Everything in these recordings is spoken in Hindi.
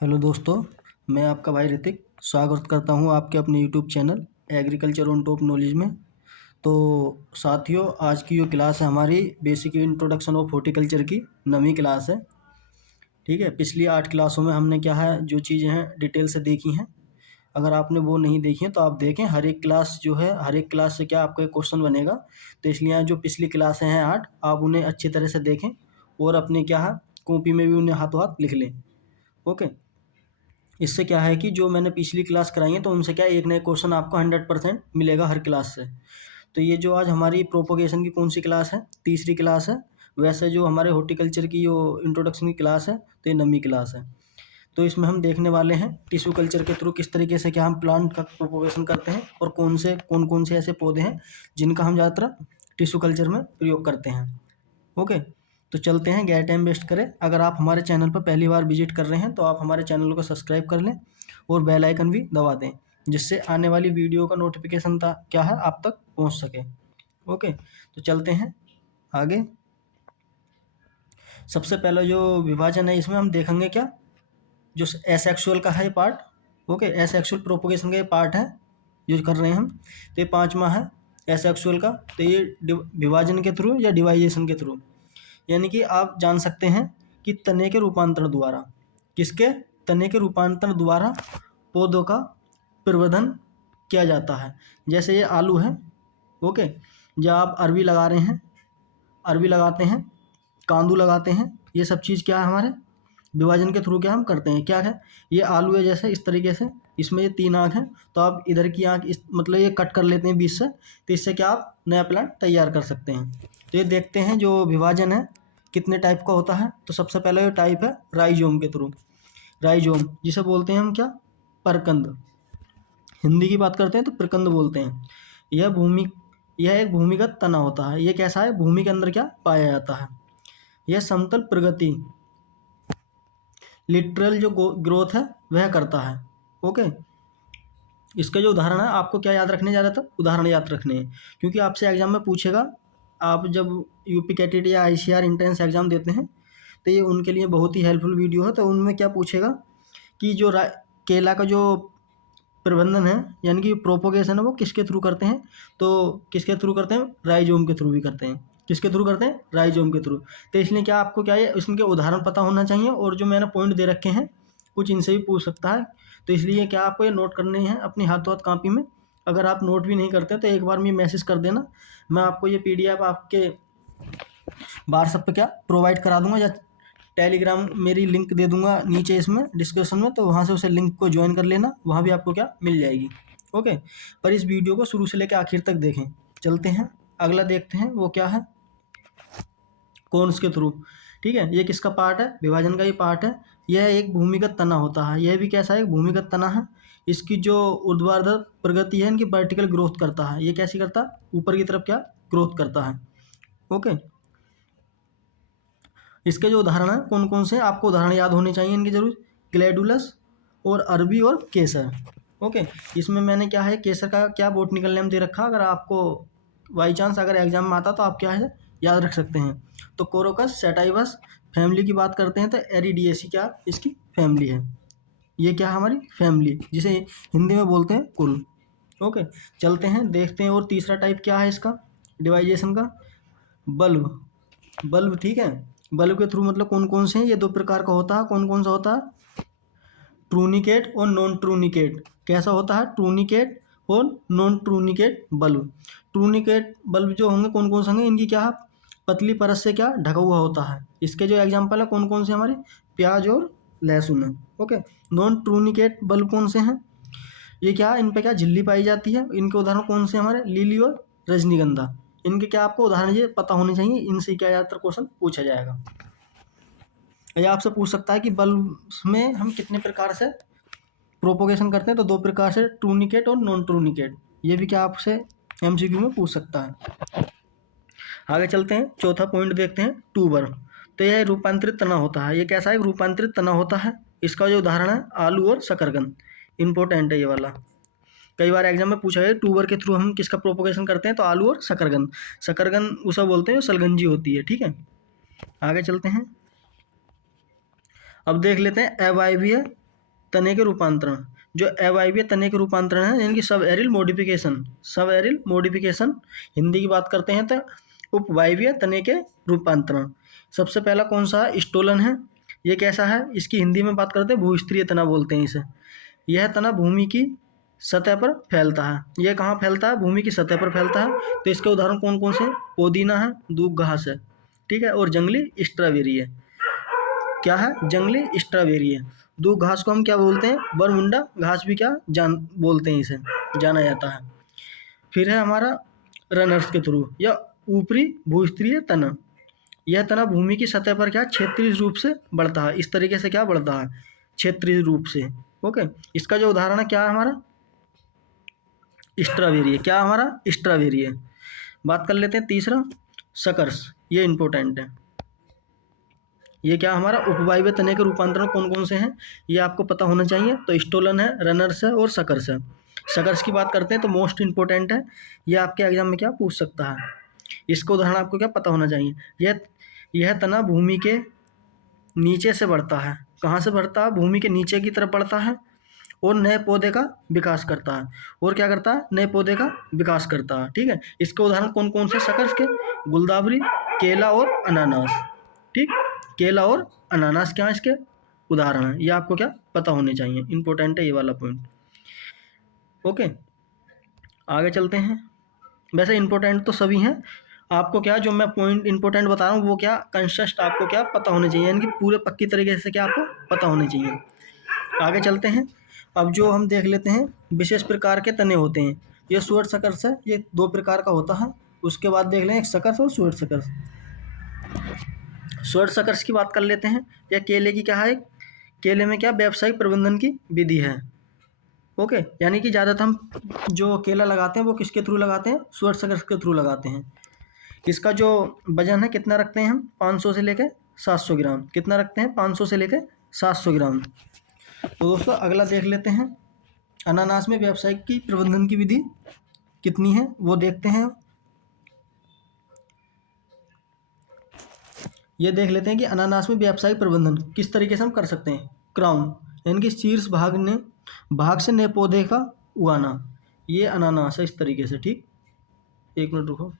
हेलो दोस्तों, मैं आपका भाई ऋतिक स्वागत करता हूं आपके अपने YouTube channel agriculture on top knowledge में। तो साथियों, आज की जो क्लास है हमारी बेसिक इंट्रोडक्शन ऑफ हॉर्टिकल्चर की 9वीं क्लास है। ठीक है, पिछली 8 क्लासों में हमने क्या है जो चीज़ें हैं डिटेल से देखी हैं। अगर आपने वो नहीं देखी हैं तो आप देखें। हर एक क्लास जो है, हर एक क्लास से क्या आपका एक क्वेश्चन बनेगा। तो इसलिए जो पिछली क्लासें हैं 8, आप उन्हें अच्छी तरह से देखें और अपने क्या है कॉपी में भी उन्हें हाथों हाथ लिख लें। ओके। इससे क्या है कि जो मैंने पिछली क्लास कराई है तो उनसे क्या एक नए क्वेश्चन आपको 100% मिलेगा हर क्लास से। तो ये जो आज हमारी प्रोपोगेशन की कौन सी क्लास है, तीसरी क्लास है। वैसे जो हमारे हॉर्टिकल्चर की जो इंट्रोडक्शन की क्लास है तो ये 9वीं क्लास है। तो इसमें हम देखने वाले हैं टिश्यू कल्चर के थ्रू किस तरीके से क्या हम प्लांट का प्रोपोगेशन करते हैं और कौन से ऐसे पौधे हैं जिनका हम ज़्यादातर टिश्यू कल्चर में प्रयोग करते हैं। ओके। तो चलते हैं, गैर टाइम वेस्ट करें। अगर आप हमारे चैनल पर पहली बार विजिट कर रहे हैं तो आप हमारे चैनल को सब्सक्राइब कर लें और बेल आइकन भी दबा दें, जिससे आने वाली वीडियो का नोटिफिकेशन क्या है आप तक पहुंच सके। ओके। तो चलते हैं आगे। सबसे पहला जो विभाजन है इसमें हम देखेंगे क्या, जो एसेक्सुअल का है ये पार्ट। ओके, एसेक्सुअल प्रोपोगेशन का ये पार्ट है जो कर रहे हैं हम। तो ये 5वां है एसेक्सुअल का। तो ये विभाजन के थ्रू या डिवाइजेशन के थ्रू, यानी कि आप जान सकते हैं कि तने के रूपांतरण द्वारा, किसके, तने के रूपांतरण द्वारा पौधों का प्रवर्धन किया जाता है। जैसे ये आलू है। ओके। जब आप अरबी लगा रहे हैं, अरबी लगाते हैं, कांदू लगाते हैं, ये सब चीज़ क्या है हमारे विभाजन के थ्रू क्या हम करते हैं। क्या है, ये आलू है जैसे इस तरीके से, इसमें ये 3 आँख हैं तो आप इधर की आँख इस मतलब ये कट कर लेते हैं बीच से, तो इससे क्या आप नया प्लांट तैयार कर सकते हैं। तो ये देखते हैं जो विभाजन है कितने टाइप का होता है। तो सबसे पहला जो टाइप है राइजोम के थ्रू, राइजोम जिसे बोलते हैं हम क्या, परकंद। हिंदी की बात करते हैं तो प्रकंद बोलते हैं। यह एक भूमिगत तना होता है। ये कैसा है, भूमि के अंदर क्या पाया जाता है। यह समतल प्रगति, लिटरल जो ग्रोथ है वह करता है। ओके। इसके जो उदाहरण है आपको क्या याद रखने, ज़्यादातर उदाहरण याद रखने हैं, क्योंकि आपसे एग्जाम में पूछेगा। आप जब यूपी कैटेट या आईसीआर इंट्रेंस एग्जाम देते हैं तो ये उनके लिए बहुत ही हेल्पफुल वीडियो है। तो उनमें क्या पूछेगा कि जो केला का जो प्रबंधन है यानी कि प्रोपोगेशन है वो किसके थ्रू करते हैं। तो किसके थ्रू करते हैं, राइजोम के थ्रू भी करते हैं। किसके थ्रू करते हैं, राइजोम के थ्रू। तो इसलिए क्या आपको क्या है इसके उदाहरण पता होना चाहिए, और जो मैंने पॉइंट दे रखे हैं कुछ इनसे भी पूछ सकता है। तो इसलिए क्या आपको ये नोट करने हैं अपनी हाथों हाथ कॉपी में। अगर आप नोट भी नहीं करते तो एक बार में मैसेज कर देना, मैं आपको ये पीडीएफ आपके व्हाट्सएप पे क्या प्रोवाइड करा दूंगा, या टेलीग्राम मेरी लिंक दे दूंगा नीचे इसमें डिस्क्रिप्शन में, तो वहाँ से उसे लिंक को ज्वाइन कर लेना, वहाँ भी आपको क्या मिल जाएगी। ओके। पर इस वीडियो को शुरू से लेकर आखिर तक देखें। चलते हैं अगला देखते हैं वो क्या है, कोन्स के थ्रू। ठीक है, ये किसका पार्ट है, विभाजन का ही पार्ट है। यह एक भूमिगत तना होता है। यह भी कैसा है, एक भूमिगत तना है। इसकी जो ऊर्ध्वाधर प्रगति है इनकी वर्टिकल ग्रोथ करता है। ये कैसी करता है, ऊपर की तरफ क्या ग्रोथ करता है। ओके। इसके जो उदाहरण हैं कौन कौन से आपको उदाहरण याद होने चाहिए इनकी जरूर, ग्लैडुलस और अरबी और केसर। ओके। इसमें मैंने क्या है केसर का क्या बोटनिकल नेम दे रखा, अगर आपको बाई चांस अगर एग्जाम में आता तो आप क्या है याद रख सकते हैं। तो कोरोकस सैटाइवस। फैमिली की बात करते हैं तो एरिडिएसी क्या इसकी फैमिली है। ये क्या हमारी फैमिली, जिसे हिंदी में बोलते हैं कुल। ओके। चलते हैं देखते हैं और तीसरा टाइप क्या है इसका डिवाइजेशन का, बल्ब। बल्ब, ठीक है। बल्ब के थ्रू मतलब कौन कौन से हैं, ये 2 प्रकार का होता है। कौन कौन सा होता है, ट्रूनिकेट और नॉन ट्रूनिकेट। कैसा होता है, ट्रूनिकेट और नॉन ट्रूनिकेट बल्ब। ट्रूनिकेट बल्ब जो होंगे कौन कौन से होंगे, इनकी क्या है पतली परत से क्या ढका हुआ होता है। इसके जो एग्जाम्पल है कौन कौन से हमारे, प्याज और लहसुन है। ओके। नॉन ट्रूनिकेट बल्ब कौन से हैं, ये क्या इन पे क्या झिल्ली पाई जाती है। इनके उदाहरण कौन से हमारे, लिली और रजनीगंधा। इनके क्या आपको उदाहरण ये पता होने चाहिए, इनसे क्या ज़्यादातर क्वेश्चन पूछा जाएगा। ये आपसे पूछ सकता है कि बल्ब में हम कितने प्रकार से प्रोपोगेशन करते हैं, तो 2 प्रकार से, ट्रूनिकेट और नॉन ट्रूनिकेट। ये भी क्या आपसे एमसीक्यू में पूछ सकता है। आगे चलते हैं, चौथा पॉइंट देखते हैं, ट्यूबर। तो यह रूपांतरित तना होता है। ये कैसा है, रूपांतरित तना होता है। इसका जो उदाहरण है आलू और शकरकंद। इंपॉर्टेंट है ये वाला, कई बार एग्जाम में पूछा गया ट्यूबर के थ्रू हम किसका प्रोपोगेशन करते हैं, तो आलू और शकरकंद। शकरकंद उसे बोलते हैं शलगंजी होती है। ठीक है, आगे चलते हैं। अब देख लेते हैं अवायवीय तने के रूपांतरण, जो अवायवीय तने के रूपांतरण है यानी कि सब एरिल मॉडिफिकेशन, सब एरिल मॉडिफिकेशन हिंदी की बात करते हैं तो उपवायवीय तने के रूपांतरण। सबसे पहला कौन सा है? स्टोलन है। ये कैसा है? इसकी हिंदी में बात करते हैं भूस्त्रीय तना बोलते हैं इसे। यह तना भूमि की सतह पर फैलता है। यह कहाँ फैलता है? भूमि की सतह पर फैलता है। तो इसके उदाहरण कौन कौन से? पोदीना है, दूब घास है, ठीक है, और जंगली स्ट्रॉबेरी है। क्या है? जंगली स्ट्रॉबेरी है। दूब घास को हम क्या बोलते हैं? बरमुंडा घास भी क्या बोलते हैं, इसे जाना जाता है। फिर है हमारा रनर्स के थ्रू या ऊपरी भूस्त्रीय तना। यह तना भूमि की सतह पर क्या क्षेत्रीय रूप से बढ़ता है। इस तरीके से क्या बढ़ता है? क्षेत्रीय रूप से। ओके, इसका जो उदाहरण है क्या है हमारा? स्ट्रॉबेरी है। क्या हमारा? स्ट्रॉबेरी है। बात कर लेते हैं तीसरा, शकर्स। ये इंपॉर्टेंट है। ये क्या हमारा? उपवायवीय तने के रूपांतरण कौन कौन से हैं ये आपको पता होना चाहिए। तो स्टोलन है, रनर्स है और शकर्स है। शकर्स की बात करते हैं तो मोस्ट इंपॉर्टेंट है, ये आपके एग्जाम में क्या पूछ सकता है। इसका उदाहरण आपको क्या पता होना चाहिए। यह तना भूमि के नीचे से बढ़ता है। कहाँ से बढ़ता है? भूमि के नीचे की तरफ बढ़ता है और नए पौधे का विकास करता है। और क्या करता है? नए पौधे का विकास करता है, ठीक है। इसके उदाहरण कौन कौन से शकर्स के? गुलदावरी, केला और अनानास, ठीक। केला और अनानास क्या इसके उदाहरण हैं, ये आपको क्या पता होने चाहिए। इंपॉर्टेंट है ये वाला पॉइंट। ओके, आगे चलते हैं। वैसे इंपॉर्टेंट तो सभी हैं, आपको क्या जो मैं पॉइंट इंपॉर्टेंट बता रहा हूँ वो क्या कंसेप्ट आपको क्या पता होने चाहिए, यानी कि पूरे पक्की तरीके से क्या आपको पता होने चाहिए। आगे चलते हैं। अब जो हम देख लेते हैं विशेष प्रकार के तने होते हैं। ये सुअर शकर्स है, ये 2 प्रकार का होता है। उसके बाद देख लें एक शकर्स और सुअर शकर्स। सुअर शकर्स की बात कर लेते हैं। या केले की क्या है? केले में क्या व्यावसायिक प्रबंधन की विधि है। ओके, यानी कि ज़्यादातर हम जो केला लगाते हैं वो किसके थ्रू लगाते हैं? सुअर शकर्स के थ्रू लगाते हैं। इसका जो वजन है कितना रखते हैं हम? 500 से लेकर 700 ग्राम। कितना रखते हैं? 500 से लेकर 700 ग्राम। तो दोस्तों अगला देख लेते हैं, अनानास में व्यावसायिक की प्रबंधन की विधि कितनी है वो देखते हैं। ये देख लेते हैं कि अनानास में व्यावसायिक प्रबंधन किस तरीके से हम कर सकते हैं। क्राउन यानी कि शीर्ष भाग से नए पौधे का उगाना, ये अनानास है इस तरीके से, ठीक। एक मिनट रुको,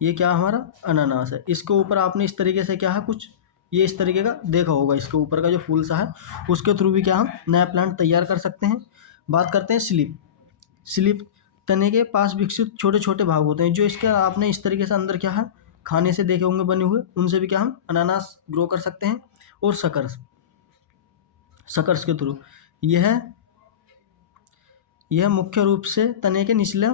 ये क्या हमारा अनानास है। इसके ऊपर आपने इस तरीके से क्या है कुछ ये इस तरीके का देखा होगा, इसके ऊपर का जो फूल सा है उसके थ्रू भी क्या हम नया प्लांट तैयार कर सकते हैं। बात करते हैं स्लिप तने के पास विकसित छोटे छोटे भाग होते हैं, जो इसके आपने इस तरीके से अंदर क्या है खाने से देखे होंगे बने हुए, उनसे भी क्या हम अनानास ग्रो कर सकते हैं। और शकर्स के थ्रू यह मुख्य रूप से तने के निचले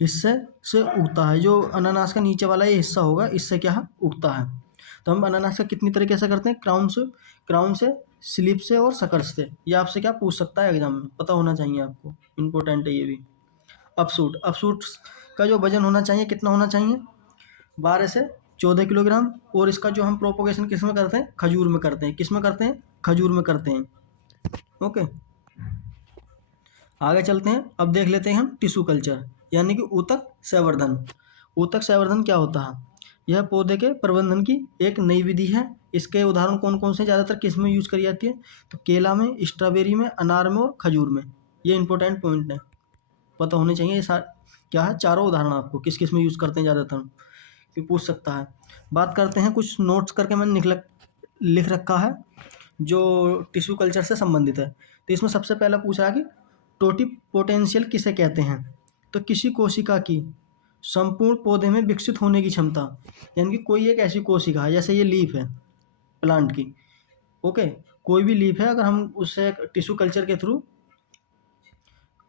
हिस्से से उगता है। जो अनानास का नीचे वाला ये हिस्सा होगा इससे क्या है उगता है। तो हम अनानास का कितनी तरीके से करते हैं? क्राउन से, स्लिप से और शकर्स से। ये आपसे क्या पूछ सकता है एग्जाम में, पता होना चाहिए आपको, इंपॉर्टेंट है ये भी। अपसूट का जो वजन होना चाहिए कितना होना चाहिए? 12 से 14 किलोग्राम। और इसका जो हम प्रोपोगेशन किस में करते हैं? खजूर में करते हैं। किस में करते हैं? खजूर में करते हैं। ओके, आगे चलते हैं। अब देख लेते हैं हम टिश्यू कल्चर यानी कि ऊतक संवर्धन। ऊतक संवर्धन क्या होता है? यह पौधे के प्रबंधन की एक नई विधि है। इसके उदाहरण कौन कौन से ज़्यादातर किस में यूज करी जाती है? तो केला में, स्ट्रॉबेरी में, अनार में और खजूर में। ये इंपॉर्टेंट पॉइंट है, पता होने चाहिए। ये क्या है चारों उदाहरण आपको किस किस में यूज़ करते हैं ज़्यादातर, कि पूछ सकता है। बात करते हैं, कुछ नोट्स करके मैंने लिख रखा है जो टिश्यू कल्चर से संबंधित है। तो इसमें सबसे पहला पूछा है कि टोटी पोटेंशियल किसे कहते हैं? तो किसी कोशिका की संपूर्ण पौधे में विकसित होने की क्षमता, यानी कि कोई एक ऐसी कोशिका है, जैसे ये लीफ है प्लांट की। ओके, कोई भी लीफ है, अगर हम उससे टिश्यू कल्चर के थ्रू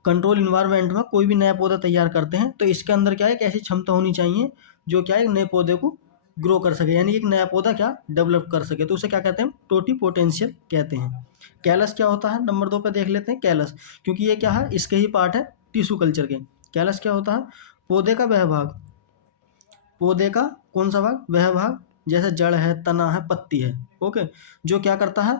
कंट्रोल इन्वायरमेंट में कोई भी नया पौधा तैयार करते हैं तो इसके अंदर क्या है एक ऐसी क्षमता होनी चाहिए जो क्या है एक नए पौधे को ग्रो कर सके, यानी एक नया पौधा क्या डेवलप कर सके। तो उसे क्या कहते हैं? टोटी पोटेंशियल कहते हैं। कैलस क्या होता है? नंबर 2 पे देख लेते हैं कैलस, क्योंकि ये क्या है इसके ही पार्ट है टिश्यू कल्चर के। कैलस क्या होता है? पौधे का वह भाग, पौधे का कौन सा भाग? वह भाग जैसे जड़ है, तना है, पत्ती है। ओके, जो क्या करता है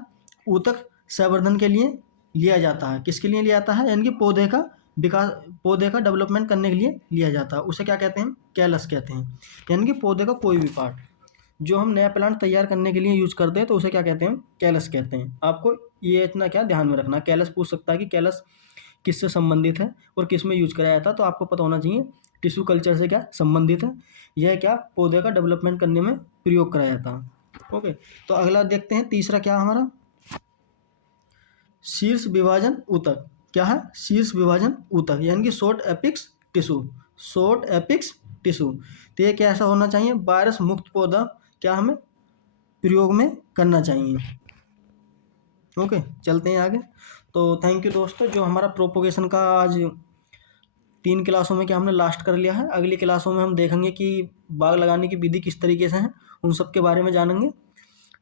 ऊतक संवर्धन के लिए लिया जाता है। किसके लिए लिया जाता है? यानी कि पौधे का विकास, पौधे का डेवलपमेंट करने के लिए लिया जाता है। उसे क्या कहते हैं? कैलस कहते हैं। यानी कि पौधे का कोई भी पार्ट जो हम नया प्लांट तैयार करने के लिए यूज करते हैं तो उसे क्या कहते हैं, कैलस कहते हैं। आपको ये इतना क्या ध्यान में रखना, कैलस पूछ सकता है कि कैलस किससे संबंधित है और किस में यूज कराया था, तो आपको पता होना चाहिए टिश्यू कल्चर से क्या संबंधित है, यह क्या पौधे का डेवलपमेंट करने में प्रयोग कराया था। ओके, तो अगला देखते हैं तीसरा क्या हमारा, शीर्ष विभाजन ऊतक। क्या है, शीर्ष विभाजन ऊतक यानी कि shoot apex tissue, shoot apex tissue. तो ये कैसा होना चाहिए, वायरस मुक्त पौधा क्या हमें प्रयोग में करना चाहिए। ओके, चलते हैं आगे। तो थैंक यू दोस्तों, जो हमारा प्रोपोगेशन का आज 3 क्लासों में क्या हमने लास्ट कर लिया है। अगली क्लासों में हम देखेंगे कि बाग लगाने की विधि किस तरीके से है, उन सब के बारे में जानेंगे।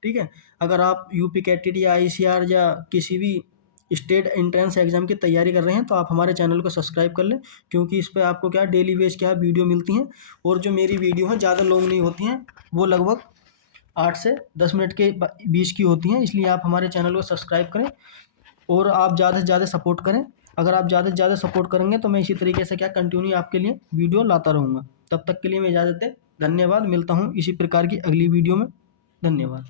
ठीक है, अगर आप यूपी कैटेड या आईसीआर या किसी भी स्टेट एंट्रेंस एग्जाम की तैयारी कर रहे हैं तो आप हमारे चैनल को सब्सक्राइब कर लें, क्योंकि इस पर आपको क्या डेली बेस क्या वीडियो मिलती हैं। और जो मेरी वीडियो हैं ज़्यादा लॉन्ग नहीं होती हैं, वो लगभग 8 से 10 मिनट के बीच की होती हैं, इसलिए आप हमारे चैनल को सब्सक्राइब करें और आप ज़्यादा से ज़्यादा सपोर्ट करें। अगर आप ज़्यादा से ज़्यादा सपोर्ट करेंगे तो मैं इसी तरीके से क्या कंटिन्यू आपके लिए वीडियो लाता रहूँगा। तब तक के लिए मैं इजाज़त दें, धन्यवाद। मिलता हूँ इसी प्रकार की अगली वीडियो में, धन्यवाद।